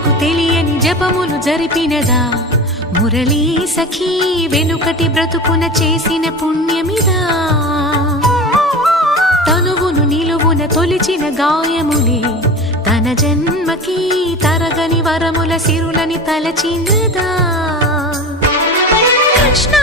జనులకు తెలియని జపములు జరిపినదా మురళీ సఖీ వెనుకటి బ్రతుకున చేసిన పుణ్యమిదా తనువును నిలువున తొలిచిన గాయములే తన జన్మకి తరగని వరముల సిరులని తలచినదా కృష్ణ